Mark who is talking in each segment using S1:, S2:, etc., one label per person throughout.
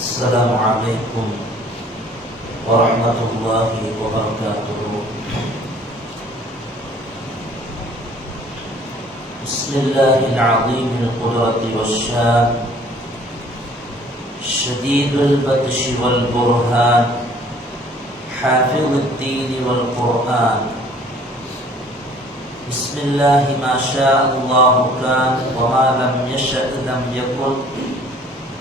S1: السلام عليكم ورحمة الله وبركاته. بسم الله العظيم القدرة والشان. شديد البطش والبرهان. حافظ الدين والقرآن. بسم الله ما شاء الله كان وما لم يشأ لم يكن.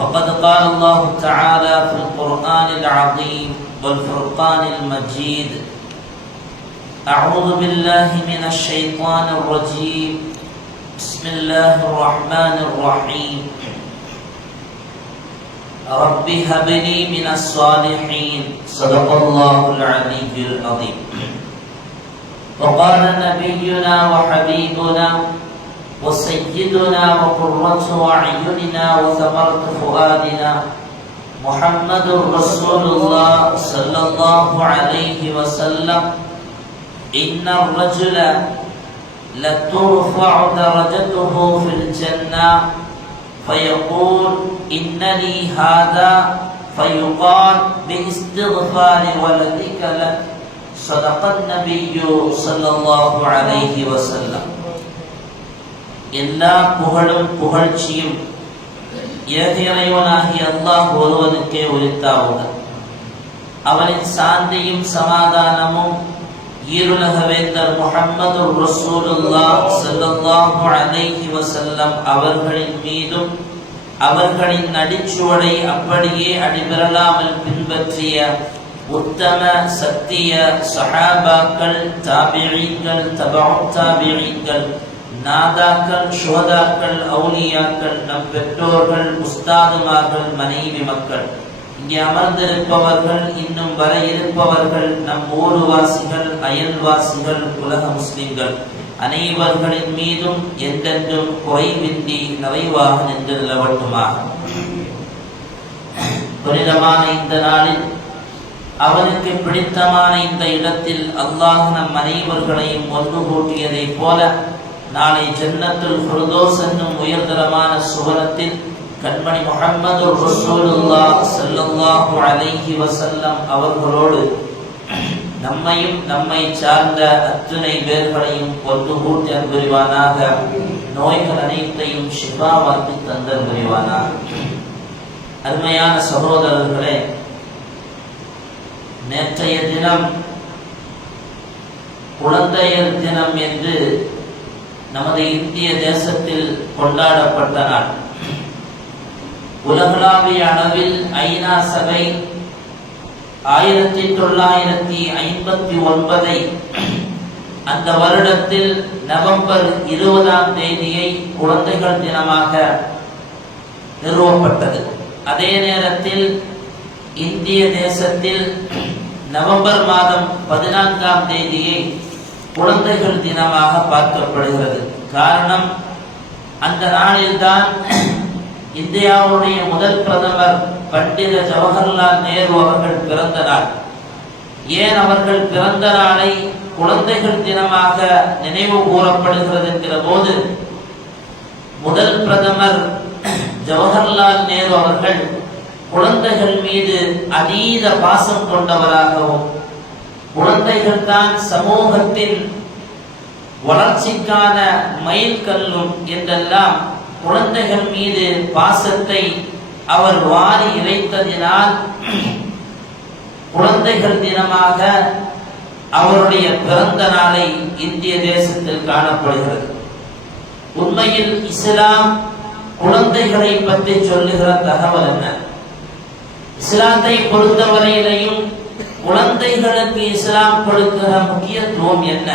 S1: فقد قال الله تعالى في القرآن العظيم والفرقان المجيد أعوذ بالله من الشيطان الرجيم. بسم الله الرحمن الرحيم. رب هب لي من الصالحين. صدق الله العلي العظيم. وقال نبينا وحبيبنا وسيدنا وقرة أعيننا وثمرة فؤادنا محمد رسول الله صلى الله عليه وسلم. إن الرجل لترفع درجته في الجنة فيقول إن لي هذا فيقال باستغفار ولدك لك. صدق النبي صلى الله عليه وسلم. எல்லா புகழும் புகழ்ச்சியும் ஏக அல்லாஹ் ஒருவனுக்கே உரித்தாவுக. அவனின் சாந்தியும் சமாதானமும் ஈருலக வேந்தர் முஹம்மது ரசூலுல்லா ஸல்லல்லாஹு அலைஹி வசல்லம் அவர்களின் மீதும் அவர்களின் நடிச்சுவடை அப்படியே அடிபெறலாமல் பின்பற்றிய உத்தம சத்திய சஹாபாக்கள் தாபிழீன்கள் தபு தாபிழீன்கள் நாதாக்கள் சோதாக்கள் அவுலியாக்கள் நம் பெற்றோர்கள் உஸ்தாதுமார்கள் மனைவி மக்கள். இங்கே அமர்ந்திருப்பவர்கள் இன்னும் வர இருப்பவர்கள் நம் ஊருவாசிகள் அயல்வாசிகள் உலக முஸ்லிம்கள். அனைவர்களின் மீதும் எந்தென்றும் குறைவின்றி நிறைவாக நின்று நிலவட்டுமாக புனிதமான இந்த நாளில் அவனுக்கு பிடித்தமான இந்த இடத்தில் அல்லாஹ் நம் அனைவர்களையும் ஒன்று கூட்டியதைப் போல நாளை ஜன்னத்துல் ஃபுர்தோஸ் என்னும் உயர்தரமான சுவனத்தில் கண்மணி முகமது ரசூலுல்லாஹ் ஸல்லல்லாஹு அலைஹி வஸல்லம் அவர்களோடு நம்மையும் நம்மை சார்ந்த அத்துணை பேர்களையும் ஒன்று கூட்டி புரிவானாக நோய்கள் அனைத்தையும் ஷிஃபாவாக்கி தந்தன்புரிவானாக அருமையான சகோதரர்களே நேற்றைய தினம் குழந்தையர் தினம் என்று நமது இந்திய தேசத்தில் கொண்டாடப்பட்ட நாள். உலகளாவிய அளவில் ஐநா சபை ஆயிரத்தி தொள்ளாயிரத்தி ஐம்பத்தி ஒன்பதை அந்த வருடத்தில் நவம்பர் இருபதாம் தேதியை குழந்தைகள் தினமாக நிறுவப்பட்டது. அதே நேரத்தில் இந்திய தேசத்தில் நவம்பர் மாதம் பதினான்காம் தேதியை குழந்தைகள் தினமாக பார்க்கப்படுகிறது. காரணம் அந்த நாளில்தான் இந்தியாவுடைய முதல் பிரதமர் பண்டித ஜவஹர்லால் நேரு அவர்கள் பிறந்த நாள். ஏன் அவர்கள் பிறந்த நாளை குழந்தைகள் தினமாக நினைவு கூறப்படுகிறது என்கிற போது முதல் பிரதமர் ஜவஹர்லால் நேரு அவர்கள் குழந்தைகள் மீது அதீத பாசம் கொண்டவராகவும் குழந்தைகள் தான் சமூகத்தின் வளர்ச்சிக்கான மயில் கல்லும் என்றெல்லாம் குழந்தைகள் மீது பாசத்தை அவர் வாரி இறைத்ததினால் குழந்தைகள் தினமாக அவருடைய பிறந்த நாளை இந்திய தேசத்தில் காணப்படுகிறது. உண்மையில் இஸ்லாம் குழந்தைகளை பற்றி சொல்லுகிற தகவல் என்ன? இஸ்லாத்தை பொறுத்தவரையிலையும் குழந்தைகளுக்கு இஸ்லாம் கொடுக்கிற முக்கியத்துவம் என்ன?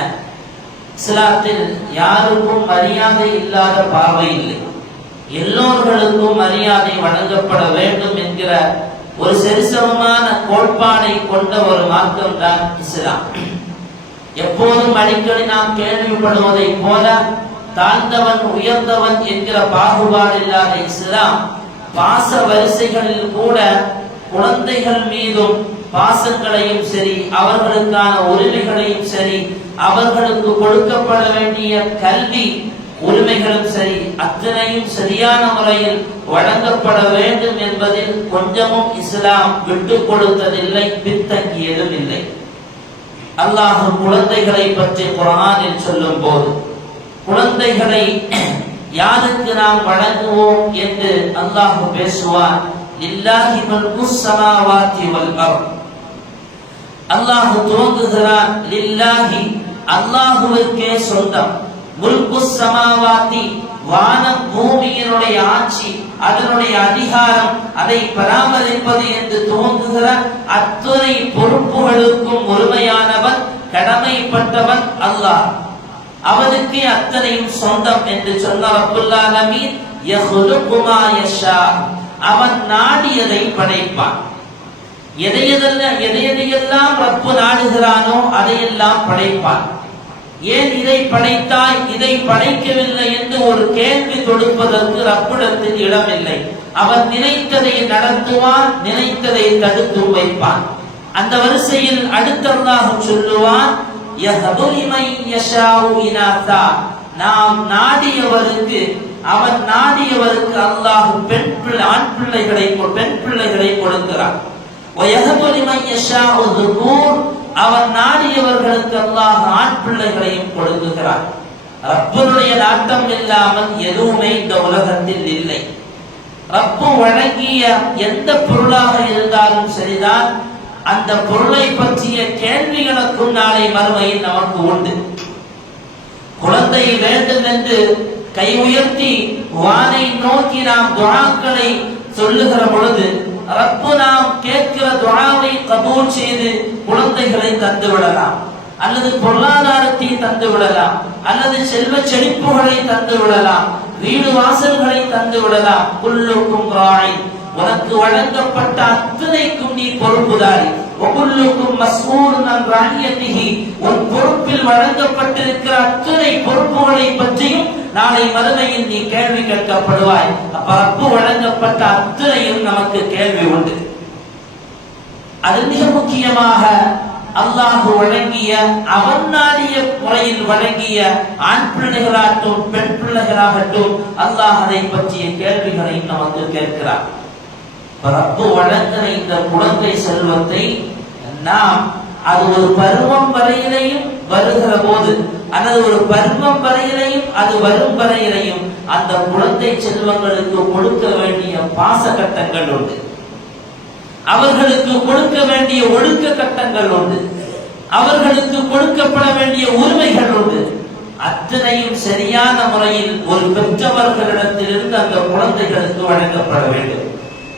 S1: இஸ்லாத்தில் யாருக்கும் மரியாதை இல்லாத பார்வை இல்லை. எல்லோர்களுக்கும் மரியாதை வழங்கப்பட வேண்டும் என்கிற ஒரு சரிசமமான கோட்பாடை கொண்ட ஒரு மார்க்கம் தான் இஸ்லாம். எப்போதும் அடிக்கடி நாம் கேள்விப்படுவதை போல தாழ்ந்தவன் உயர்ந்தவன் என்கிற பாகுபாடு இல்லாத இஸ்லாம் பாச வரிசைகளில் கூட குழந்தைகள் மீதும் பாசங்களையும் சரி அவர்களுக்கான உரிமைகளையும் சரி அவர்களுக்கு கொடுக்கப்பட வேண்டிய கல்வி உரிமைகளும் சரி அத்தனையும் சரியான முறையில் வழங்கப்பட வேண்டும் என்பதில் கொஞ்சமும் இஸ்லாம் விட்டு கொடுத்ததில்லை பின்தங்கியதும் இல்லை அல்லாஹ் குழந்தைகளை பற்றி குரானில் சொல்லும் போது குழந்தைகளை யாருக்கு நாம் வழங்குவோம் என்று அல்லாஹ் பேசுவான் லில்லாஹி மல்கு வல் அர்த். அல்லாஹு துவங்குகிறான் லில்லாஹி அல்லாஹுவுக்கே சொந்தம். முல்கு சமாவாத்தி வானம் பூமியினுடைய ஆட்சி அதனுடைய அதிகாரம் அதை பராமரிப்பது என்று துவங்குகிறான் அத்துறை பொறுப்புகளுக்கும் உரிமையானவன் கடமைப்பட்டவன் அல்லாஹ். அவனுக்கு அத்தனையும் சொந்தம் என்று சொன்ன அப்துல்லா ஆலமீன் அவன் நாடியதை படைப்பான். எதையதெல்லாம் எதையெதையெல்லாம் ரப்பு நாடுகிறானோ அதையெல்லாம் படைப்பான். ஏன் இதை படைத்தாய் இதை படைக்கவில்லை என்று ஒரு கேள்வி தொடுப்பதற்கு ரப்பிடத்தில் இடமில்லை. அவன் நினைத்ததை நடத்துவான் நினைத்ததை தடுத்து வைப்பான். அந்த வரிசையில் அடுத்ததாக சொல்லுவான் நாம் நாடியவருக்கு அவன் நாடியவருக்கு அல்லாஹ் பெண் பிள்ளை ஆண் பிள்ளைகளை பெண் பிள்ளைகளை கொடுக்கிறான். அவர் நாடியவர்களுக்கு அல்லாஹ் ஆண் பிள்ளைகளையும் கொடுக்குகிறார் ரப்பனுடைய நாட்டம் இல்லாமல் எதுவுமே இந்த உலகத்தில் இல்லை. ரப்பு வழங்கிய எந்த பொருளாக இருந்தாலும் சரிதான். அந்த பொருளை பற்றிய கேள்விகளுக்கும் நாளை மறுமையில் நமக்கு உண்டு. குழந்தை வேண்டும் என்று கை உயர்த்தி வானை நோக்கி நாம் துறாக்களை சொல்லுகிற பொழுது ரப்பு நாம் கேட்கிற துவாவை கபூல் செய்து குழந்தைகளை தந்து விடலாம். அல்லது பொருளாதாரத்தை தந்து விடலாம். அல்லது செல்வ செழிப்புகளை தந்து விடலாம். வீடு வாசல்களை தந்து விடலாம். குல்லுக்கும் ராய் உனக்கு வழங்கப்பட்ட அத்தனைக்கும் நீ பொறுப்புதாரி. ஒவ்வொருக்கும் மஸ்மூன் அன் ராஹியத்திஹி உன் பொறுப்பில் வழங்கப்பட்டிருக்கிற அத்தனை பொறுப்புகளை பற்றியும் நாளை மறுமையில் நீ கேள்வி கேட்கப்படுவாய். அப்ப ரப்பு வழங்கப்பட்ட அத்தனையும் நமக்கு கேள்வி உண்டு. அது மிக முக்கியமாக அல்லாஹ் வழங்கிய அவன் நாடிய முறையில் வழங்கிய ஆண் பிள்ளைகளாகட்டும் பெண் பிள்ளைகளாகட்டும் அல்லாஹ் அதை பற்றிய கேள்விகளை நமக்கு கேட்கிறார் ரப்பு வழங்கின இந்த குழந்தை செல்வத்தை நாம் அது ஒரு பருவம் வரையிலையும் வருகிற போது அல்லது ஒரு பருவம் வரையிலையும் அது வரும் வரையிலையும் அந்த குழந்தை செல்வங்களுக்கு கொடுக்க வேண்டிய பாச கட்டங்கள் உண்டு. அவர்களுக்கு கொடுக்க வேண்டிய ஒழுக்க கட்டங்கள் உண்டு. அவர்களுக்கு கொடுக்கப்பட வேண்டிய உரிமைகள் உண்டு. அத்தனையும் சரியான முறையில் ஒரு பெற்றவர்களிடத்திலிருந்து அந்த குழந்தைகளுக்கு வழங்கப்பட வேண்டும்.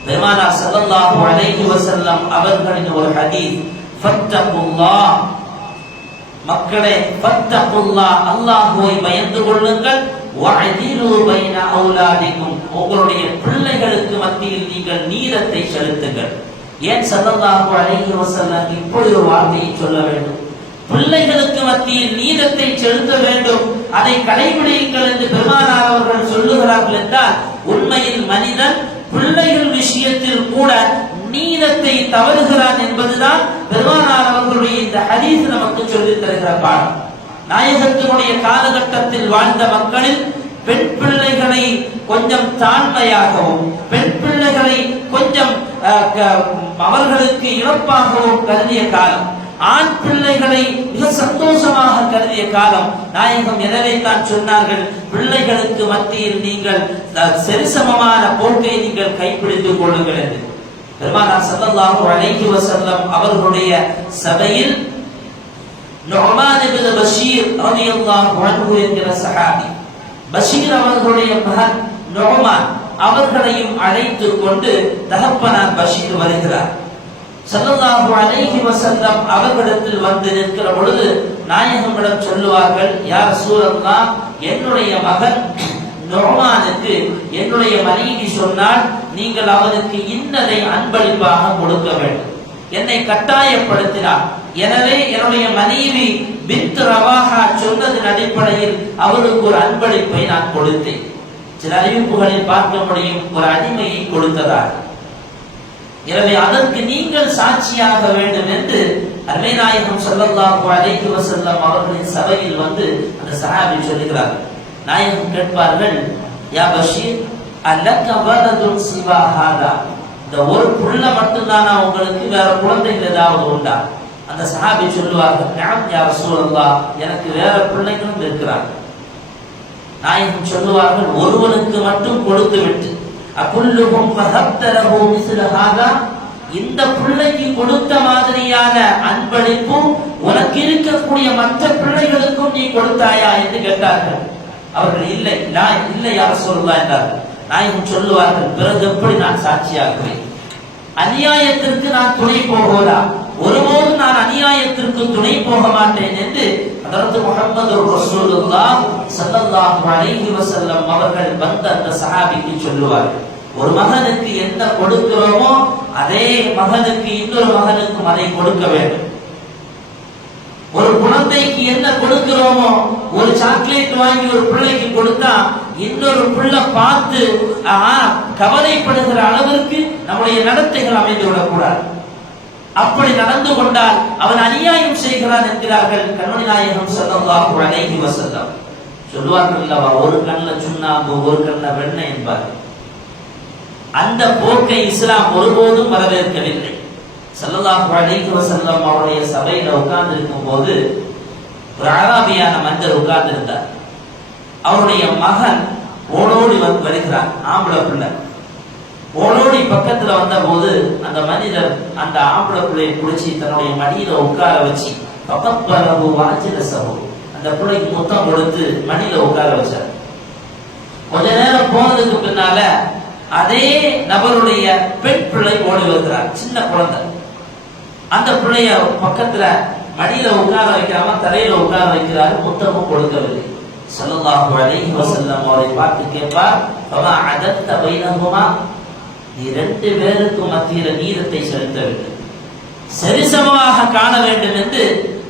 S1: பெருமானா சல்லல்லாஹு அலைஹி வஸல்லம் அவர்களின் ஒரு ஹதீஸ் ஃபத்தகுல்லாஹ் மக்களே ஃபத்தகுல்லாஹ் அல்லாஹ்வை பயந்து கொள்ளுங்கள். வஅதிலு பைன அவுலாதிக்கும் உங்களுடைய பிள்ளைகளுக்கு மத்தியில் நீங்கள் நீரத்தை செலுத்துங்கள். ஏன் சல்லல்லாஹு அலைஹி வஸல்லம் இப்படி ஒரு வார்த்தையை சொல்ல வேண்டும்? பிள்ளைகளுக்கு மத்தியில் நீதத்தை செலுத்த வேண்டும். அதை கடைபிடியுங்கள் என்று பெருமானார் அவர்கள் சொல்லுகிறார்கள் என்றால் உண்மையில் மனிதன் பிள்ளைகள் விஷயத்தில் கூட நீதத்தை தவறுகிறான் என்பதுதான் பெருமானார் அவர்களுடைய இந்த ஹதீஸ் நமக்கு சொல்லித் தருகிற பாடம். நாயகத்தினுடைய காலகட்டத்தில் வாழ்ந்த மக்களில் பெண் பிள்ளைகளை கொஞ்சம் தாழ்மையாகவும் பெண் பிள்ளைகளை கொஞ்சம் அஹ், க- அவர்களுக்கு இழப்பாகவும் கருதிய காலம். ஆண் பிள்ளைகளை மிக சந்தோஷமாக கருதிய காலம் நாயகம் எனவே தான் சொன்னார்கள்? பிள்ளைகளுக்கு மத்தியில் நீங்கள் சரிசமமான போக்கை நீங்கள் கைப்பிடித்துக் கொள்ளுங்கள் என்று. பெருமானார் சல்லல்லாஹு அலைஹி வஸல்லம் அவர்களுடைய சபையில் நுஅமான் இப்னு பஷீர் ரலியல்லாஹு அன்ஹு என்கிற சஹாபி பஷீர் அவர்களுடைய மகன் நுஅமான் அவர்களையும் அழைத்துக் கொண்டு தகப்பனார் பஷீர் வருகிறார். சல்லல்லாஹு அலைஹி வஸல்லம் அவர்களிடத்தில் வந்து நிற்கிற பொழுது நாயகமிடம் சொல்லுவார்கள் யார் சூரம்னா என்னுடைய மகன் நொமானுக்கு என்னுடைய மனைவி சொன்னால் நீங்கள் அவனுக்கு இன்னதை அன்பளிப்பாக கொடுக்க வேண்டும். என்னை கட்டாயப்படுத்தினார். எனவே என்னுடைய மனைவி பித் ரவாஹா சொன்னதன் அடிப்படையில் அவருக்கு ஒரு அன்பளிப்பை நான் கொடுத்தேன். சில அறிவிப்புகளில் பார்க்க முடியும் ஒரு அடிமையை கொடுத்ததாக எனவே அதற்கு நீங்கள் சாட்சியாக வேண்டும் என்று அருமைநாயகம் ஸல்லல்லாஹு அலைஹி வஸல்லம் அவர்களின் சபையில் வந்து அந்த சஹாபி சொல்லுகிறார். நாயகம் கேட்பார்கள் யா பஷீர் அல்லக்க வலதுன் சிவா ஹாதா? இந்த ஒரு புள்ள மட்டும்தானா உங்களுக்கு வேற குழந்தைகள் ஏதாவது உண்டா? அந்த சஹாபி சொல்லுவார்கள் நாம் யார் சூழல்லா எனக்கு வேற பிள்ளைகளும் இருக்கிறார்கள். நாயகம் சொல்லுவார்கள் ஒருவனுக்கு மட்டும் கொடுத்து விட்டு அகுல்லுகும் ஃபஹப்தரஹு மிஸ்ல இந்த பிள்ளைக்கு கொடுத்த மாதிரியான அன்பளிப்பும் உனக்கு இருக்கக்கூடிய மற்ற பிள்ளைகளுக்கும் நீ கொடுத்தாயா என்று கேட்டார்கள். அவர்கள் இல்லை நான் இல்லை யார் சொல்லலாம் என்றார்கள். நாயகம் சொல்லுவார்கள் பிறகு எப்படி நான் சாட்சியாகுவேன்? அநியாயத்திற்கு நான் துணை போகலா ஒருபோதும் நான் அநியாயத்திற்கு துணை போக மாட்டேன் என்று அதற்கு முகமது ரசூலுல்லா சல்லல்லாஹு அலைஹி வஸல்லம் அவர்கள் வந்த அந்த சஹாபிக்கு சொல்லுவார்கள். ஒரு மகனுக்கு என்ன கொடுக்கிறோமோ அதே மகனுக்கு இன்னொரு மகனுக்கும் அதை கொடுக்க வேண்டும். ஒரு குழந்தைக்கு என்ன கொடுக்கிறோமோ ஒரு சாக்லேட் வாங்கி ஒரு பிள்ளைக்கு கொடுத்தா இன்னொரு பிள்ளை பார்த்து கவலைப்படுகிற அளவிற்கு நம்முடைய நடத்தைகள் அமைந்து விடக்கூடாது அப்படி நடந்து கொண்டால் அவன் அநியாயம் செய்கிறான் என்கிறார்கள் கண்மணி நாயகம் ஸல்லல்லாஹு அலைஹி வஸல்லம். சொல்லுவார்கள் அல்லவா ஒரு கண்ணுல சுண்ணாம்பு ஒரு கண்ணுல வெண்ணெய் என்பார்கள் அந்த போக்கை இஸ்லாம் ஒருபோதும் வரவேற்கவில்லை. ஸல்லல்லாஹு அலைஹி வஸல்லம் அவருடைய சபையில உட்கார்ந்து இருக்கும் போது ஒரு அராபியான மனிதர் உட்கார்ந்து இருந்தார் அவருடைய மகன் ஓடோடி வந்து வருகிறார் ஆம்பளை பிள்ளை. ஓனோடி பக்கத்துல வந்த போது அந்த மனிதர் அந்த ஆம்பளை பிள்ளையை பிடிச்சி தன்னுடைய மடியில உட்கார வச்சு பக்கப்பரவு வாஞ்சில சபு அந்த பிள்ளைக்கு முத்தம் கொடுத்து மடியில உட்கார வச்சார். கொஞ்ச நேரம் போனதுக்கு பின்னால அதே நபருடைய பெண் பிள்ளை ஓடி வருகிறார். சின்ன குழந்தை. அந்த பிள்ளைய பக்கத்துல மடியில உட்கார வைக்காம தலையில உட்கார வைக்கிறாரு. முத்தமும் கொடுக்கவில்லை. ஸல்லல்லாஹு அலைஹி வஸல்லம் அவரை பார்த்து கேட்பார் ஃபமா அதத்த பைனஹுமா? இரண்டு பேருக்கும் பேருக்கு மத்தியில நீதத்தை செலுத்த வேண்டும் சரிசமமாக காண வேண்டும் என்று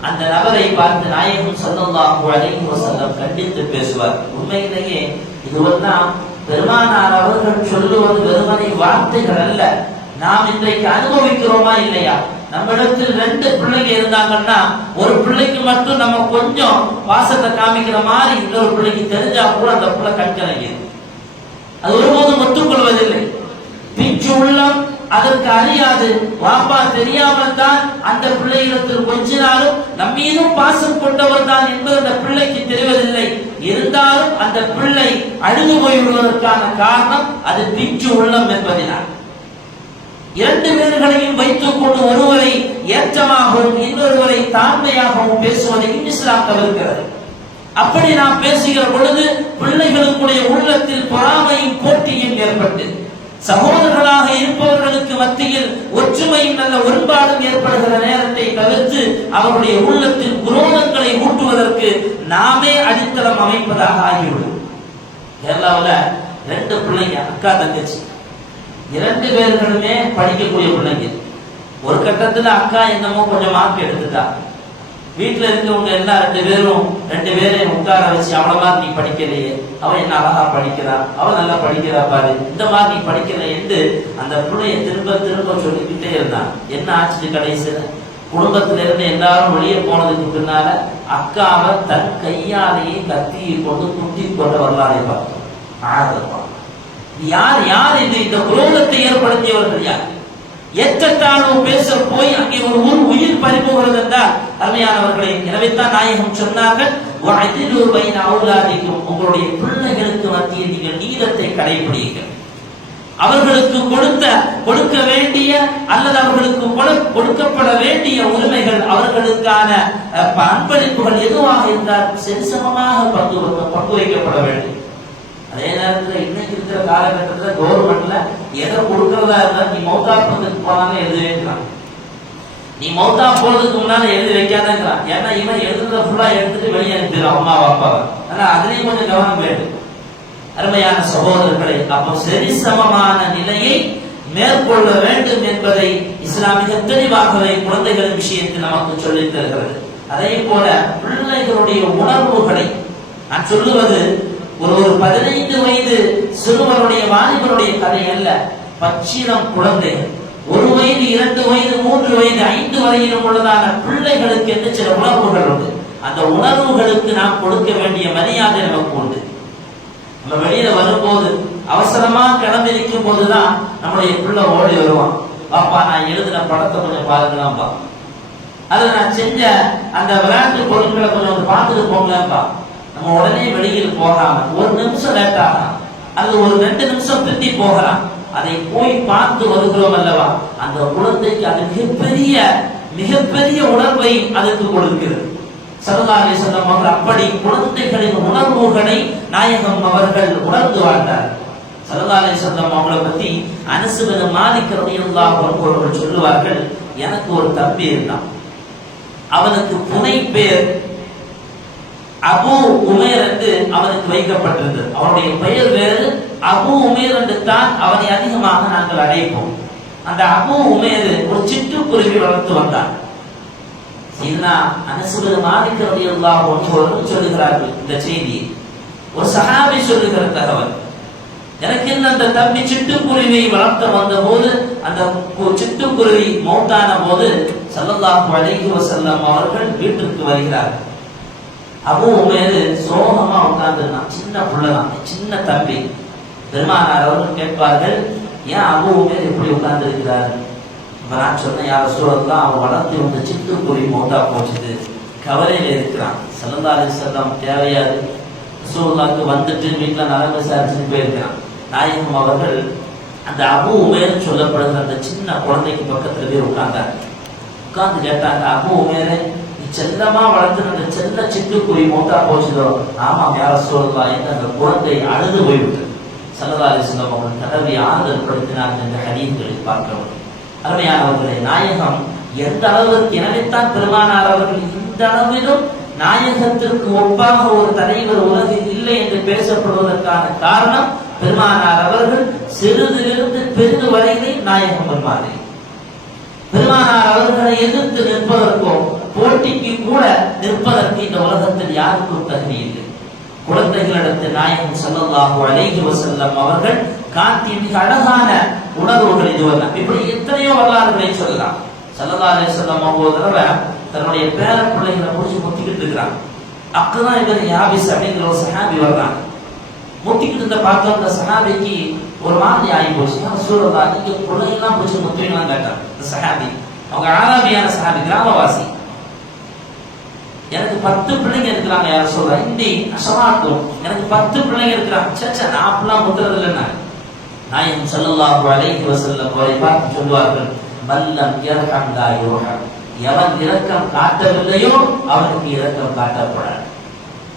S1: அந்த நபரை பார்த்து நாயகம் ஸல்லல்லாஹு அலைஹி வஸல்லம் கண்டித்து பேசுவார் உண்மையிலேயே இதுவெல்லாம் பெருமானார் அவர்கள் சொல்லுவது வெறுமனை வார்த்தைகள் அல்ல நாம் இன்றைக்கு அனுபவிக்கிறோமா இல்லையா நம்மிடத்தில் ரெண்டு பிள்ளைங்க இருந்தாங்கன்னா ஒரு பிள்ளைக்கு மட்டும் நம்ம கொஞ்சம் பாசத்தை காமிக்கிற மாதிரி இன்னொரு பிள்ளைக்கு தெரிஞ்சா கூட அந்த பிள்ளை கண்கலங்கிடும் அது ஒருபோதும் ஒத்துக்கொள்வதில்லை பிச்சு உள்ளம் அதற்கு அறியாது. வாப்பா தெரியாமல் தான் அந்த பிள்ளையிடத்தில் கொஞ்சினாலும் நம்மீதும் பாசம் கொண்டவர் தான் என்பது அந்த பிள்ளைக்கு தெரிவதில்லை. இருந்தாலும் அந்த பிள்ளை அழுது போய்விடுவதற்கான காரணம் அது பிச்சு உள்ளம் என்பதினால். இரண்டு பேர்களையும் வைத்துக் கொண்டு ஒருவரை ஏற்றமாகவும் இன்னொருவரை தாழ்மையாகவும் பேசுவதையும் இஸ்லாம் தவிர்க்கிறது அப்படி நாம் பேசுகிற பொழுது பிள்ளைகளுக்குடைய உள்ளத்தில் பொறாமையும் போட்டியும் ஏற்பட்டு சகோதரர்களாக இருப்பவர்களுக்கு மத்தியில் ஒற்றுமையும் நல்ல ஒருபாடும் ஏற்படுகிற நேரத்தை தவிர்த்து அவருடைய உள்ளத்தில் குரோதங்களை ஊட்டுவதற்கு நாமே அடித்தளம் அமைப்பதாக ஆகிவிடும் கேரளாவில் ரெண்டு பிள்ளைங்க அக்கா தங்கச்சி. இரண்டு பேர்களுமே படிக்கக்கூடிய பிள்ளைங்க. ஒரு கட்டத்துல அக்கா என்னமோ கொஞ்சம் மார்க் எடுத்துட்டா. வீட்டுல இருக்கவங்க எல்லாம் ரெண்டு பேரும் ரெண்டு பேரையும் உட்கார வச்சு அவள மாதிரி நீ படிக்கலையே. அவன் என்ன அழகா படிக்கிறான் அவன் நல்லா படிக்கிறா பாரு. இந்த மாதிரி நீ படிக்கல என்று அந்த பிள்ளைய திரும்ப திரும்ப சொல்லிக்கிட்டே இருந்தான். என்ன ஆச்சு கடைசியில? குடும்பத்தில இருந்து எல்லாரும் வெளியே போனதுக்கு பின்னால அக்காவை தன் கையாலேயே கத்தியை கொண்டு குத்தி கொண்டு வரலாறை பார்த்தோம் யார் யார் இந்த குரோதத்தை ஏற்படுத்தியவர்கள் யார்? எச்சத்தானோ பேச போய் அங்கே ஒரு ஊர் உயிர் பறிபோகிறது என்றால் அருமையானவர்களே எனவேத்தான் நாயகம் சொன்னார்கள் அவுலாதிக்கும். உங்களுடைய பிள்ளைகளுக்கு மத்தியில் நீங்கள் நீதத்தை கடைபிடிங்கள் அவர்களுக்கு கொடுத்த கொடுக்க வேண்டிய அல்லது அவர்களுக்கு கொடு- கொடுக்கப்பட வேண்டிய உரிமைகள் அவர்களுக்கான அஹ், அன்பளிப்புகள் எதுவாக இருந்தால் சரிசமமாக பங்கு பங்கு வைக்கப்பட வேண்டும். அதே நேரத்துல இன்னைக்கு இருக்கிற காலகட்டத்துல கவர்மெண்ட்ல எதை கொடுக்கறதா இருந்தா நீ மௌத்தா போறதுக்கு போனாலும் எழுதி வைக்கிறான் நீ மௌத்தா போறதுக்கு முன்னால எழுதி வைக்காதங்கிறான் ஏன்னா இவன் எழுதுறத ஃபுல்லா எடுத்துட்டு வெளியே அனுப்பிடுறான் அம்மா அப்பாவை ஆனா அதுலயும் கொஞ்சம் கவனம் வேண்டும் அருமையான சகோதரர்களை அப்போ சரிசமமான நிலையை மேற்கொள்ள வேண்டும் என்பதை இஸ்லாமிக தெளிவாகவே குழந்தைகளின் விஷயத்தில் நமக்கு சொல்லித் தருகிறது. அதே போல பிள்ளைகளுடைய உணர்வுகளை நான் சொல்லுவது ஒரு ஒரு பதினைந்து வயது சிறுவனுடைய வாலிபனுடைய கதை அல்ல. பச்சிலம் குழந்தை. ஒரு வயது இரண்டு வயது மூன்று வயது ஐந்து வரையிலும் உள்ளதான பிள்ளைகளுக்கு என்று சில உணர்வுகள் உண்டு. அந்த உணர்வுகளுக்கு நாம் கொடுக்க வேண்டிய மரியாதை நமக்கு உண்டு. நம்ம வெளியில வரும்போது அவசரமா கிளம்பி நிற்கும் போதுதான் நம்முடைய பிள்ளை ஓடி வருவான். பாப்பா நான் எழுதின படத்தை கொஞ்சம் பாருங்களாம்பா. அதை நான் செஞ்ச அந்த விளையாட்டு பொருட்களை கொஞ்சம் பார்த்துட்டு போங்களேன்பா நம்ம உடனே வெளியில் போகாம ஒரு நிமிஷம் லேட் ஆகலாம். அல்லது ஒரு ரெண்டு நிமிஷம் பிந்தி போகலாம். அதை போய் பார்த்து வருகிறோம் அல்லவா? அந்த குழந்தைக்கு அது மிகப்பெரிய மிகப்பெரிய உணர்வை அதுக்கு கொடுக்கிறது. சரதாரி சொல்லம் அவர்கள் அப்படி குழந்தைகளின் உணர்வுகளை நாயகம் அவர்கள் உணர்ந்து வாழ்ந்தார். சரதாரி சொல்லம் அவங்களை பத்தி அனசுவது மாலிக்கருடையல்லா அவர்கள் சொல்லுவார்கள் எனக்கு ஒரு தம்பி இருந்தான். அவனுக்கு புனை பேர் அபு உமேர் என்று அவனுக்கு வைக்கப்பட்டிருந்தது. அவனுடைய பெயர் வேறு. அபு உமேர் என்று தான் அவனை அதிகமாக நாங்கள் அழைப்போம். அந்த அபு உமேர் ஒரு சிட்டுக்குருவி வளர்த்து வந்தான் சீனா அனசுவது மாலிக்கருடைய ஒன்றோரும் சொல்லுகிறார்கள் இந்த செய்தி ஒரு சகாபி சொல்லுகிற தகவல் எனக்கு என்ன அந்த தம்பி சிட்டுக்குருவியை வளர்த்த வந்த போது அந்த சிட்டுக்குருவி மௌத்தான போது சல்லல்லாஹு அலைஹி வசல்லம் அவர்கள் வீட்டிற்கு வருகிறார்கள். அபு உமேரு சோகமா உட்கார்ந்துருந்தான். சின்ன புள்ளதான் சின்ன தம்பி. பெருமானார் அவர்கள் கேட்பார்கள் ஏன் அபு உமேர் இப்படி உட்கார்ந்து இருக்கிறார் இப்ப நான் சொன்னேன் யார சூழல்லாம் அவன் வளர்த்து வந்த சிட்டுக்குருவி மௌத்தா போச்சுது. கவலையில் இருக்கிறான். சல்லல்லா செல்லம் தேவையாது. சூழலாக்கு வந்துட்டு வீட்டில் நலம் விசாரிச்சுட்டு போயிருக்கிறான். நாயகம் அவர்கள் அந்த அபு உமேர் சொல்லப்படுகிற அந்த சின்ன குழந்தைக்கு பக்கத்துல போய் உட்கார்ந்தார். உட்கார்ந்து கேட்டாங்க அபு உமேரே செல்லமா வளர்த்து அந்த செல்ல சிட்டுக்குருவி மௌத்தா போச்சுதோ? ஆமாம் யார சொல்லலாம் என்று அந்த குழந்தை அழுது போய்விட்டு சல்லதாரி அலிஸ்லாம் அவர்கள் தடவி ஆறுதல் படுத்தினார்கள் என்ற ஹதீஸ்களில் பார்க்கிறோம். அருமையானவர்களை நாயகம் எந்த அளவிற்கு எனவேத்தான் பெருமானார் அவர்கள் இந்த அளவிலும் நாயகத்திற்கு ஒப்பாக ஒரு தலைவர் உலகில் இல்லை என்று பேசப்படுவதற்கான காரணம் பெருமானார் அவர்கள் சிறிதிலிருந்து பெரிது வரையிலே நாயகம் பெருமானே. பெருமானார் அவர்களை எதிர்த்து நிற்பதற்கோ போட்டிக்கு கூட நிற்பதற்கு இந்த உலகத்தில் யாருக்கும் தகுதி இல்லை. குழந்தைகளிடத்து நாயகம் செல்லல்லாகோ அழகி வசல்லம் அவர்கள் காட்டிய மிக அழகான உணர்வுகள் இதுவெல்லாம் இப்படி எத்தனையோ வரலாறுகளை சொல்லலாம். ஸல்லல்லாஹு அலைஹி வஸல்லம் அவங்க தடவை தன்னுடைய பேர பிள்ளைகளை பிடிச்சி முத்திக்கிட்டு இருக்கிறான். அப்பதான் இவர் யாபிஸ் அப்படிங்கிற ஒரு சஹாபி வர்றாங்க முத்திக்கிட்டு இருந்த பார்த்தோம் அந்த சஹாபிக்கு ஒரு மாதிரி ஆகி போச்சு. சூழலா நீங்க பிள்ளைங்கெல்லாம் பிடிச்சி முத்துவீங்களான்னு கேட்டான். இந்த சஹாபி அவங்க ஆராபியான சஹாபி கிராமவாசி. எனக்கு பத்து பிள்ளைங்க இருக்கிறாங்க யார சொல்றா இந்தி அசமாட்டும். எனக்கு பத்து பிள்ளைங்க இருக்கிறாங்க. சச்சா நான் அப்படிலாம் முத்துறது இல்லைன்னா நான். என் செல்லல்லா அலைஹி வஸல்லம் அவரை பார்த்து சொல்வார்கள் மல்லம் இரக்கம் லா எவன் இரக்கம் காட்டவில்லையோ அவனுக்கு இரக்கம் காட்டப்படாது.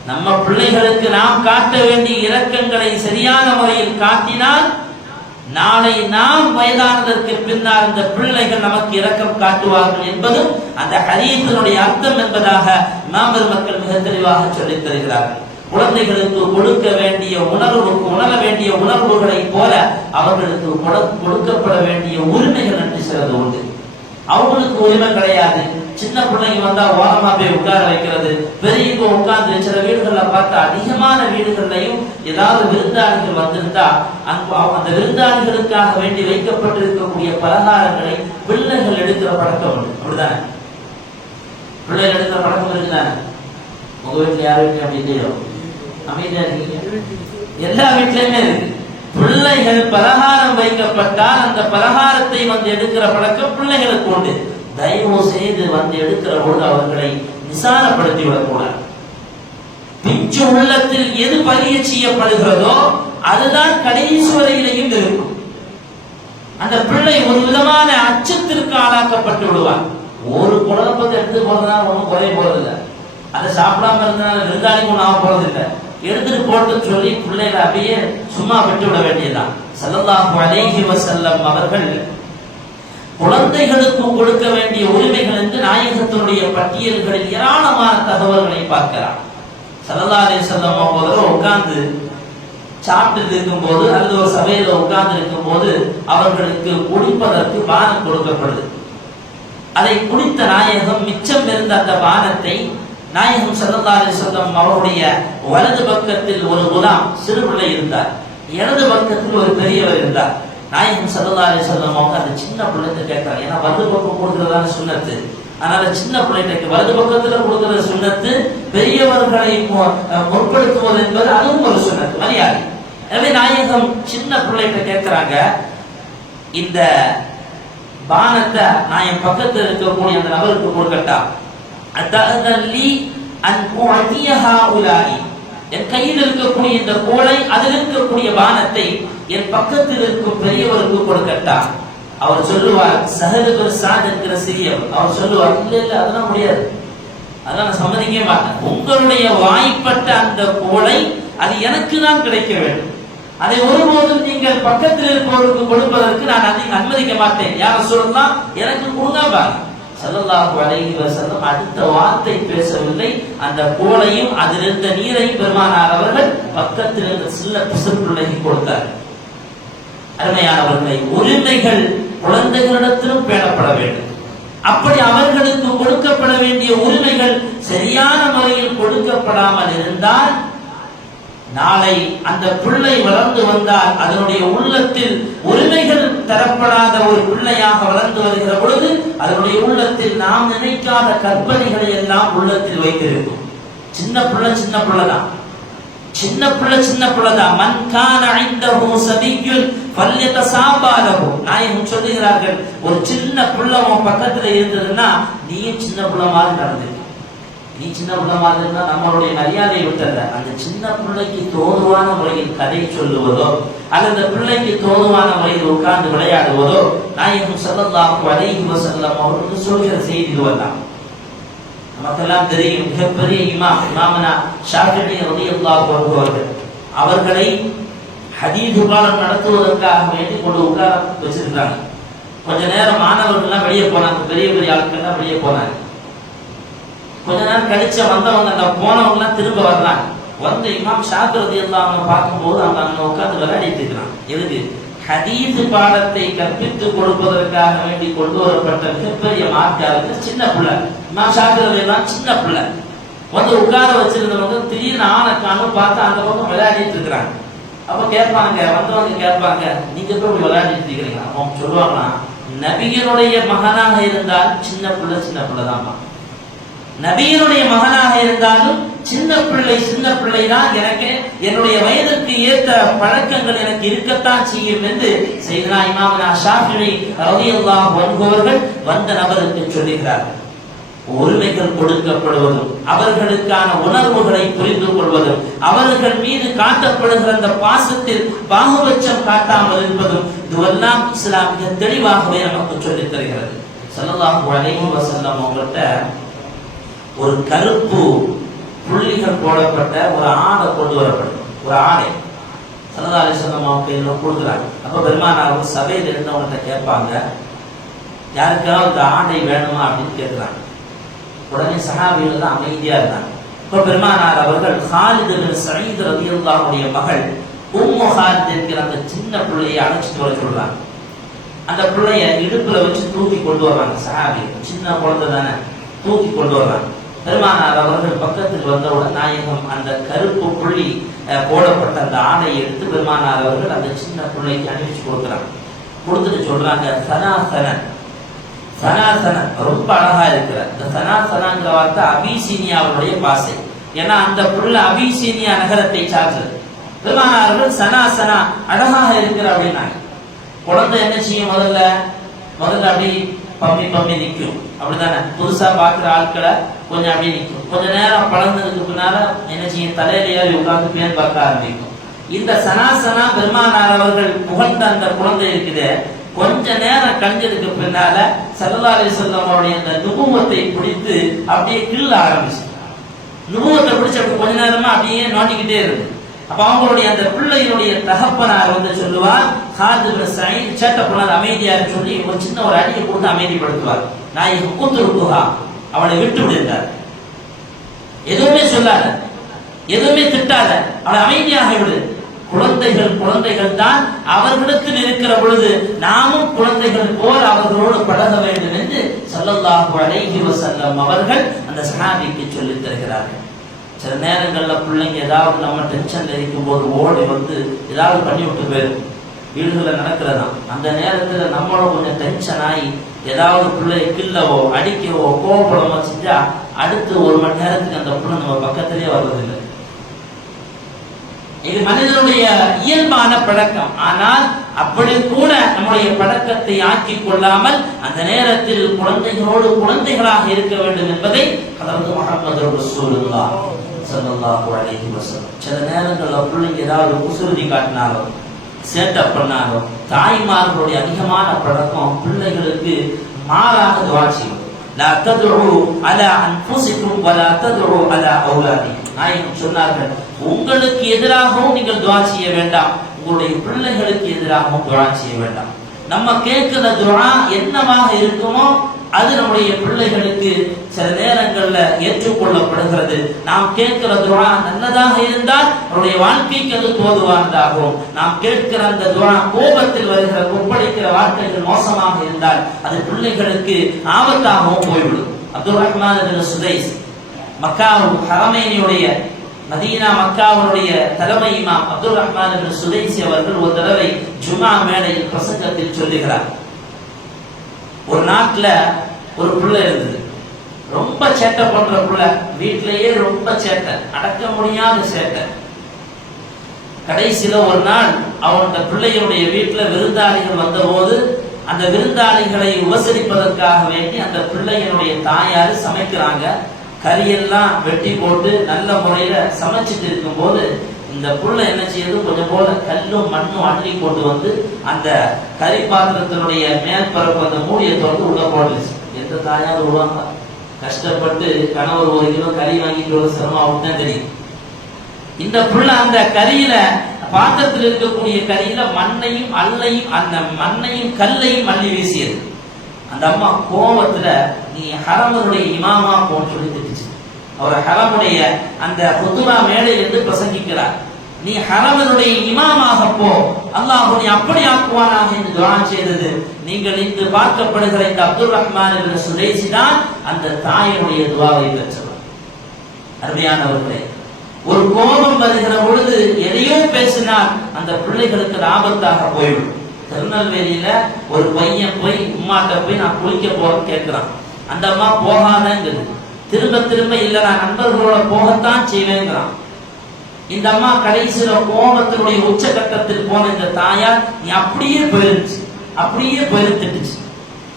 S1: நம்ம பிள்ளைகளுக்கு நாம் காட்ட வேண்டிய இரக்கங்களை சரியான முறையில் காட்டினால் நாளை நாம் வயதானதற்கு பின்னால் இந்த பிள்ளைகள் நமக்கு இரக்கம் காட்டுவார்கள் என்பதும் அந்த ஹரீத்தினுடைய அர்த்தம் என்பதாக இமாம் மக்கள் மிக தெளிவாக சொல்லித் தருகிறார்கள். குழந்தைகளுக்கு கொடுக்க வேண்டிய உணர்வுக்கு உணர வேண்டிய உணர்வுகளைப் போல அவர்களுக்கு கொடுக்கப்பட வேண்டிய உரிமைகள் என்று சிலது உண்டு. அவங்களுக்கு உரிமை கிடையாது. சின்ன பிள்ளைங்க வந்தா ஓரமா போய் உட்கார வைக்கிறது. பெரியவங்க உட்கார்ந்து சில வீடுகள்ல பார்த்தா அதிகமான வீடுகள்லையும் ஏதாவது விருந்தாளிகள் வந்திருந்தா அங்க அந்த விருந்தாளிகளுக்காக வேண்டி வைக்கப்பட்டிருக்கக்கூடிய பலகாரங்களை பிள்ளைகள் எடுக்கிற பழக்கம் உண்டு. அப்படிதானே பிள்ளைகள் எடுக்கிற பழக்கம் இருக்குதானே உங்க வீட்டுல யார் வீட்டுல அப்படி இல்லையோ? அமைதியா இருக்கீங்க? எல்லா வீட்லயுமே இருக்கு. பிள்ளைகள் பலகாரம் வைக்கப்பட்டால் அந்த பலகாரத்தை வந்து எடுக்கிற பழக்கம் பிள்ளைகளுக்கு உண்டு. தயவு செய்து வந்து எடுக்கிற பொழுது அவர்களை விசாரப்படுத்தி விடக்கூடாது. பிஞ்சு உள்ளத்தில் எது பதிய செய்யப்படுகிறதோ அதுதான் கடைசி வரையிலையும் இருக்கும். அந்த பிள்ளை ஒரு விதமான அச்சத்திற்கு ஆளாக்கப்பட்டு விடுவார் ஒரு குழப்பத்தை எடுத்து போறதுனால ஒன்றும் குறைய போறதில்லை. அதை சாப்பிடாம இருந்தனால விருந்தாளிக்கு ஒன்றும் ஆக போறதில்லை. எடுத்துட்டு போட்டு சொல்லி பிள்ளைகளை அப்படியே சும்மா விட்டு விட வேண்டியதுதான். ஸல்லல்லாஹு அலைஹி செல்லம் அவர்கள் குழந்தைகளுக்கும் கொடுக்க வேண்டிய உரிமைகள் என்று நாயகத்தினுடைய பட்டியல்களில் ஏராளமான தகவல்களை பார்க்கலாம் ஸல்லல்லாஹு செல்லம் வஸல்லம் உட்கார்ந்து சாப்பிட்டு இருக்கும் போது அல்லது ஒரு சபையில உட்கார்ந்து இருக்கும் போது அவர்களுக்கு குடிப்பதற்கு பானம் கொடுக்கப்படுது. அதை குடித்த நாயகம் மிச்சம் இருந்த அந்த பானத்தை நாயகம் ஸல்லல்லாஹு செல்லம் அவருடைய வலது பக்கத்தில் ஒரு குலாம் சிறுபிள்ளை இருந்தார். இடது பக்கத்தில் ஒரு பெரியவர் இருந்தார். நாயகம் ஸல்லல்லாஹு அலைஹி அவங்க அந்த சின்ன பிள்ளைகிட்ட கேட்டாங்க. ஏன்னா வலது பக்கம் கொடுக்கறதான சுண்ணத்து. அதனால சின்ன பிள்ளைகிட்ட வலது பக்கத்துல கொடுக்கிற சுண்ணத்து பெரியவர்களை முற்படுத்துவது என்பது அதுவும் ஒரு சுண்ணத்து மரியாதை. எனவே நாயகம் சின்ன பிள்ளைகிட்ட கேட்கிறாங்க இந்த பானத்தை நான் என் பக்கத்துல இருக்கக்கூடிய அந்த நபருக்கு கொடுக்கட்டா? அத்தகல்லி அன் என் கையில் இருக்கக்கூடிய இந்த கோலை அதில் இருக்கக்கூடிய பானத்தை என் பக்கத்தில் இருக்கும் பெரியவருக்கு கொடுக்கட்டா? அவர் சொல்லுவார் சஹலுக்கு சாத் என்கிற சிறியவர் அவர் சொல்லுவார் இல்ல இல்ல அதெல்லாம் முடியாது. அதெல்லாம் நான் சம்மதிக்கவே மாட்டேன். உங்களுடைய வாய்ப்பட்ட அந்த கோலை அது எனக்கு தான் கிடைக்க வேண்டும். அதை ஒருபோதும் நீங்கள் பக்கத்தில் இருப்பவருக்கு கொடுப்பதற்கு நான் அதை அனுமதிக்க மாட்டேன். யார சொல்லலாம் எனக்கு கொடுங்கப்பா செல்லல்லாஹு ஸல்லல்லாஹு அலைஹி வஸல்லம் அடுத்த வார்த்தை பேசவில்லை. அந்த கோலையும் அதிலிருந்த நீரையும் பெருமானார் அவர்கள் பக்கத்தில் இருந்த சில்ல பிசுப்பிள்ளைக்கு கொடுத்தார் அருமையானவர்களை உரிமைகள் குழந்தைகளிடத்திலும் பேணப்பட வேண்டும். அப்படி அவர்களுக்கு கொடுக்கப்பட வேண்டிய உரிமைகள் சரியான முறையில் கொடுக்கப்படாமல் இருந்தால் நாளை அந்த பிள்ளை வளர்ந்து வந்தால் அதனுடைய உள்ளத்தில் உரிமைகள் தரப்படாத ஒரு பிள்ளையாக வளர்ந்து வருகிற பொழுது அதனுடைய உள்ளத்தில் நாம் நினைக்காத கற்பனைகளை எல்லாம் உள்ளத்தில் வைத்திருக்கும் சின்ன பிள்ளை சின்ன பிள்ளைதான். சின்ன பிள்ளை சின்ன பிள்ளை தான் மன் கான ஐந்தஹு சபியுன் ஃபல்யதசாபாலஹு நாயகம் சொல்லுகிறார்கள் ஒரு சின்ன பிள்ளை உன் பக்கத்துல இருந்ததுன்னா நீயும் சின்ன பிள்ளை மாதிரி நடந்து. நீ சின்ன பிள்ளை மாதிரி இருந்தா நம்மளுடைய மரியாதையை விட்டல. அந்த சின்ன பிள்ளைக்கு தோதுவான முறையில் கதை சொல்லுவதோ அல்லது அந்த பிள்ளைக்கு தோதுவான முறையில் உட்கார்ந்து விளையாடுவதோ நாயகம் ஸல்லல்லாஹு அலைஹி செல்லம் அவர்களுக்கு சொல்கிற செய்தி இதுவெல்லாம். நமக்கெல்லாம் தெரியும். மிகப்பெரிய இமாம் இமாமனா ஷாஃபிஈ ரதி அல்லாஹ் அவர்கள். அவர்களை ஹதீது பாடம் நடத்துவதற்காக வேண்டி கொண்டு உட்கார வச்சிருக்காங்க கொஞ்ச நேரம் மாணவர்கள்லாம் வெளியே போனாங்க. பெரிய பெரிய ஆட்கள்லாம் வெளியே போனாங்க. கொஞ்ச நேரம் கழிச்ச வந்தவங்க அந்த போனவங்க எல்லாம் திரும்ப வர்றாங்க. வந்து இமாம் ஷாத்ரதி எல்லாம் அவங்க பார்க்கும்போது அவங்க அங்க உட்காந்து விளையாடிட்டு இருக்கிறான் எதுக்கு? ஹதீது பாடத்தை கற்பித்து கொடுப்பதற்காக வேண்டி கொண்டு வரப்பட்ட மிகப்பெரிய மார்க்காருக்கு சின்ன பிள்ளை. நான் ஷாத்ரதி சின்ன பிள்ளை. வந்து உட்கார வச்சிருந்தவங்க திடீர்னு ஆனை காணும் பார்த்து அந்த பக்கம் விளையாடிட்டு இருக்கிறாங்க. அப்போ கேட்பாங்க வந்தவங்க கேட்பாங்க நீங்க போய் விளையாடிட்டு இருக்கிறீங்க அவங்க சொல்லுவாங்கன்னா நபியனுடைய மகனாக இருந்தால் சின்ன பிள்ளை சின்ன பிள்ளை தான்ப்பா நபியனுடைய மகனாக இருந்தாலும் சின்ன பிள்ளை சின்ன பிள்ளை தான் எனக்கு என்னுடைய வயதுக்கு ஏற்ற பழக்கங்கள் எனக்கு இருக்கத்தான் செய்யும் என்று செய்தனா இமாமனா ஷாஃபிழி ரலியல்லாஹு அன்ஹு அவர்கள் வந்த நபருக்கு சொல்லுகிறார்கள் உரிமைகள் கொடுக்கப்படுவதும் அவர்களுக்கான உணர்வுகளை புரிந்து கொள்வதும் அவர்கள் மீது காட்டப்படுகிற அந்த பாசத்தில் பாகுபட்சம் காட்டாமல் இருப்பதும் இதுவெல்லாம் இஸ்லாம் மிக தெளிவாகவே நமக்கு சொல்லித் தருகிறது. ஸல்லல்லாஹு அலைஹி வஸல்லம் அவங்கள்ட்ட ஒரு கருப்பு புள்ளிகள் போடப்பட்ட ஒரு ஆடை கொண்டு வரப்படும். ஒரு ஆடை. சல்லல்லாஹு சொன்ன அவங்க கொடுக்குறாங்க. அப்ப பெருமானார் சபையில் இருந்தவங்கள்ட்ட கேட்பாங்க யாருக்காவது இந்த ஆடை வேணுமா? அப்படின்னு கேட்குறாங்க. உடனே சஹாபியில் தான் அமைதியா இருந்தாங்க. இப்ப பெருமானார் அவர்கள் ஹாலித் பின் சயீத் அல்லாவுடைய மகள் உம்மு ஹாலித் என்கிற அந்த சின்ன பிள்ளையை அழைச்சிட்டு வர சொல்றாங்க. அந்த பிள்ளைய இடுப்புல வச்சு தூக்கி கொண்டு வர்றாங்க சஹாபி. சின்ன குழந்தை தானே. தூக்கி கொண்டு வர்றாங்க. பெருமானார் அவர்கள் பக்கத்தில் வந்தவுடன் நாயகம் அந்த கருப்பு புள்ளி போடப்பட்ட அந்த ஆடையை எடுத்து பெருமானார் அவர்கள் அந்த சின்ன பிள்ளைக்கு அணிவிச்சு கொடுக்குறாங்க. கொடுத்துட்டு சொல்றாங்க சனாசனன் சனாசன ரொம்ப அழகா இருக்கிற இந்த சனாசனாங்கிற வார்த்தை அபிசீனியாவுடைய பாசை. ஏன்னா அந்த புள்ள அபிசீனியா நகரத்தை சார்ந்தது. பெருமானார்கள் சனாசனா அழகாக இருக்கிற அப்படின்னாங்க. குழந்தை என்ன செய்யும் முதல்ல? முதல்ல அப்படி பம்பி பம்பி நிற்கும். அப்படிதானே புதுசா பாக்குற ஆட்களை கொஞ்சம் அப்படியே நிற்கும். கொஞ்ச நேரம் பழந்ததுக்கு பின்னால என்ன செய்யும்? தலையில ஏறி உட்கார்ந்து பேர் பார்க்க ஆரம்பிக்கும். இந்த சனாசனா பெருமானார் அவர்கள் புகழ்ந்த அந்த குழந்தை இருக்குது கொஞ்ச நேரம் கழிஞ்சதுக்கு பின்னால சல்லல்லாஹு அலைஹி அவருடைய அந்த நுபுமத்தை பிடித்து அப்படியே கிள்ள ஆரம்பிச்சு. நுபுமத்தை பிடிச்சு அப்படி கொஞ்ச நேரமா அப்படியே நோண்டிக்கிட்டே இருக்கு. அப்ப அவங்களுடைய அந்த பிள்ளையினுடைய தகப்பனார் வந்து சொல்லுவா ஹாது சைன் சேட்டை பண்ணாத அமைதியா சொல்லி ஒரு சின்ன ஒரு அடியை கொடுத்து அமைதிப்படுத்துவார். நான் இங்க கூத்துருக்குஹா அவளை விட்டு விடுந்தார் எதுவுமே சொல்லாத எதுவுமே திட்டாத அவளை அமைதியாக விடு. குழந்தைகள் குழந்தைகள் தான் அவர்களுக்கு இருக்கிற பொழுது நாமும் குழந்தைகள் போல் அவர்களோடு பழக வேண்டும் என்று சல்லல்லாஹு அலைஹி வசல்லம் அவர்கள் அந்த சஹாபிக்கு சொல்லி தருகிறார்கள். சில நேரங்களில் பிள்ளைங்க ஏதாவது நம்ம டென்ஷன்ல இருக்கும் போது ஓடி வந்து ஏதாவது பண்ணி விட்டு போயிடும் வீடுகளில் நடக்கிறதாம் அந்த நேரத்தில் நம்மளும் கொஞ்சம் டென்ஷன் ஆகி ஏதாவது பிள்ளைய கிள்ளவோ அடிக்கவோ கோவப்படவோ செஞ்சா அடுத்து ஒரு மணி நேரத்துக்கு அந்த பிள்ளை நம்ம பக்கத்திலே வர்றதில்லை இது மனிதனுடைய இயல்பான பழக்கம். ஆனால் அப்படி கூட நம்முடைய பழக்கத்தை ஆக்கிக் கொள்ளாமல் அந்த நேரத்தில் குழந்தைகளோடு குழந்தைகளாக இருக்க வேண்டும் என்பதை கலந்து முகமது ரசூலுல்லாஹ் அலைஹி சில நேரங்கள்ல பிள்ளைங்க ஏதாவது உசுறுதி காட்டினாலோ சேட்டை பண்ணாலும் தாய்மார்களுடைய அதிகமான பழக்கம் பிள்ளைகளுக்கு மாறாக துவா செய்வது லா ததுஉ அலா அன்ஃபுசிக்கும் வலா ததுஉ அலா நாயகம் சொன்னார்கள் உங்களுக்கு எதிராகவும் நீங்கள் துவா செய்ய வேண்டாம். உங்களுடைய பிள்ளைகளுக்கு எதிராகவும் துவா செய்ய வேண்டாம். நம்ம கேட்கிற துவா என்னவாக இருக்குமோ அது நம்முடைய பிள்ளைகளுக்கு சில நேரங்கள்ல ஏற்றுக்கொள்ளப்படுகிறது. நாம் கேட்கிற துவா நல்லதாக இருந்தால் அவருடைய வாழ்க்கைக்கு அது போதுவானதாகும் நாம் கேட்கிற அந்த துவா கோபத்தில் வருகிற கொப்பளிக்கிற வார்த்தைகள் மோசமாக இருந்தால் அது பிள்ளைகளுக்கு ஆபத்தாகவும் போய்விடும். அப்துல் ரஹ்மான் சுதைஸ் மக்காவும் ஹரமேனியுடைய மதீனா மக்காவுடைய தலைமை இமாம் அப்துல் ரஹ்மான் பின் சுதைசி அவர்கள் ஒரு தடவை ஜுமா மேடையில் பிரசங்கத்தில் சொல்லுகிறார். ஒரு நாட்டுல ஒரு பிள்ளை இருந்தது. ரொம்ப சேட்டை பண்ற பிள்ளை. வீட்டிலேயே ரொம்ப சேட்டை. அடக்க முடியாத சேட்டை. கடைசியில ஒரு நாள் அவன் பிள்ளையுடைய வீட்டில் விருந்தாளிகள் வந்தபோது அந்த விருந்தாளிகளை உபசரிப்பதற்காக வேண்டி அந்த பிள்ளையினுடைய தாயார் சமைக்கிறாங்க. கறியெல்லாம் வெட்டி போட்டு நல்ல முறையில சமைச்சிட்டு இருக்கும்போது இந்த புள்ள என்ன செய்யுது? கொஞ்சம் போல கல்லும் மண்ணும் அள்ளி கொண்டு வந்து அந்த கறி பாத்திரத்தினுடைய மேற்பரப்பு அந்த மூடியை திறந்து உள்ள போட்டுச்சு எந்த தாயார் விடுவாங்க கஷ்டப்பட்டு கணவர் ஒரு கிலோ கறி வாங்கிட்டு ஒரு சிரமம் தான் தெரியும். இந்த புள்ள அந்த கரியில பாத்திரத்தில் இருக்கக்கூடிய கரியில மண்ணையும் அல்லையும் அந்த மண்ணையும் கல்லையும் அள்ளி வீசியது. அந்த அம்மா கோபத்துல நீ ஹரமனுடைய இமாமா போன்னு சொல்லி அவர் ஹரமுடைய அந்த குத்துபா மேடையிலிருந்து பிரசங்கிக்கிறார். நீ ஹரமனுடைய இமாமாக போ. அல்லாஹ் நீ அப்படி ஆக்குவானாக என்று துவா செய்தது. நீங்கள் இன்று பார்க்கப்படுகிற இந்த அப்துல் ரஹ்மான் என்ற தான் அந்த தாயினுடைய துவாவை பெற்றவர். அருமையானவர்களே ஒரு கோபம் வருகிற பொழுது எதையோ பேசினால் அந்த பிள்ளைகளுக்கு ஆபத்தாக போய்விடும். திருநெல்வேலியில ஒரு பையன் போய் உமாட்ட போய் நான் குளிக்க போறேன்னு கேட்கிறான். அந்த அம்மா போகாதங்கிறது திரும்ப திரும்ப இல்ல நான் நண்பர்களோட போகத்தான் செய்வேங்கிறான். இந்த அம்மா கடைசியில கோபத்தினுடைய உச்சகட்டத்தில் போன இந்த தாயார் நீ அப்படியே போயிருச்சு அப்படியே போயிருந்துட்டுச்சு.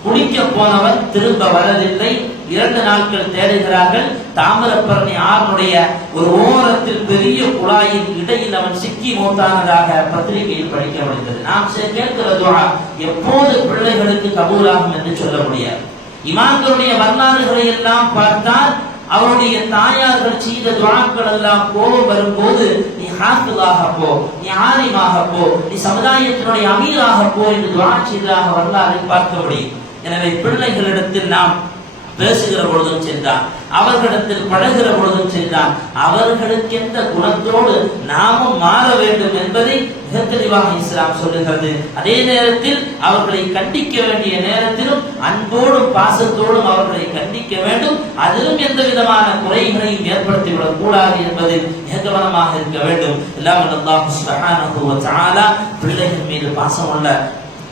S1: குளிக்க போனவர் திரும்ப வரவில்லை. இரண்டு நாட்கள் தேடுகிறார்கள். தாமிரபரணி ஆறுடைய ஒரு ஓரத்தில் பெரிய குழாயின் இடையில் அவன் சிக்கி மூத்தானதாக பத்திரிகையில் படிக்க முடிந்தது. நாம் சே- கேட்கிற துவா எப்போது பிள்ளைகளுக்கு கபூலாகும் என்று சொல்ல முடியாது. இமாம்களுடைய வரலாறுகளை எல்லாம் பார்த்தால் அவருடைய தாயார்கள் செய்த துவாக்கள் எல்லாம் கோபம் வரும்போது நீ ஹாஃபிலாக போ நீ ஆலிமாக போ நீ சமுதாயத்தினுடைய அமீராக போ என்று துவா செய்ததாக வரலாறை பார்க்க முடியும். எனவே பிள்ளைகளிடத்தில் நாம் பேசுகிற பொழுதும் சென்றான் அவர்களிடத்தில் பழகிற பொழுதும் சென்றான் அவர்களுக்கு எந்த குணத்தோடு நாமும் மாற வேண்டும் என்பதை மிக தெளிவாக இஸ்லாம் சொல்லுகிறது. அதே நேரத்தில் அவர்களை கண்டிக்க வேண்டிய நேரத்திலும் அன்போடும் பாசத்தோடும் அவர்களை கண்டிக்க வேண்டும். அதிலும் எந்த விதமான குறைகளையும் ஏற்படுத்திவிடக் கூடாது என்பதில் மிக கவனமாக இருக்க வேண்டும். எல்லாம் பிள்ளைகள் மீது பாசமுள்ள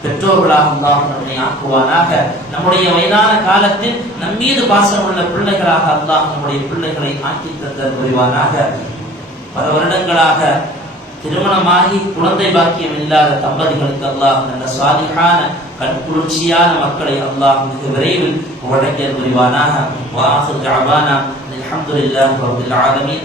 S1: பெற்றோர்களாக அல்லாஹ் நம்மை ஆக்குவானாக. நம்முடைய வயதான காலத்தில் நம் மீது பாசம் உள்ள பிள்ளைகளாக அல்லாஹ் நம்முடைய பிள்ளைகளை ஆக்கி தந்த புரிவானாக. பல வருடங்களாக திருமணமாகி குழந்தை பாக்கியம் இல்லாத தம்பதிகளுக்கு அல்லாஹ் நல்ல சாலிகான கண்குளிர்ச்சியான மக்களை அல்லாஹ் மிக விரைவில் வழங்கியல் புரிவானாக. வாசல் ஜாபானா அல்ஹம்துலில்லாஹி ரப்பில் ஆலமீன்.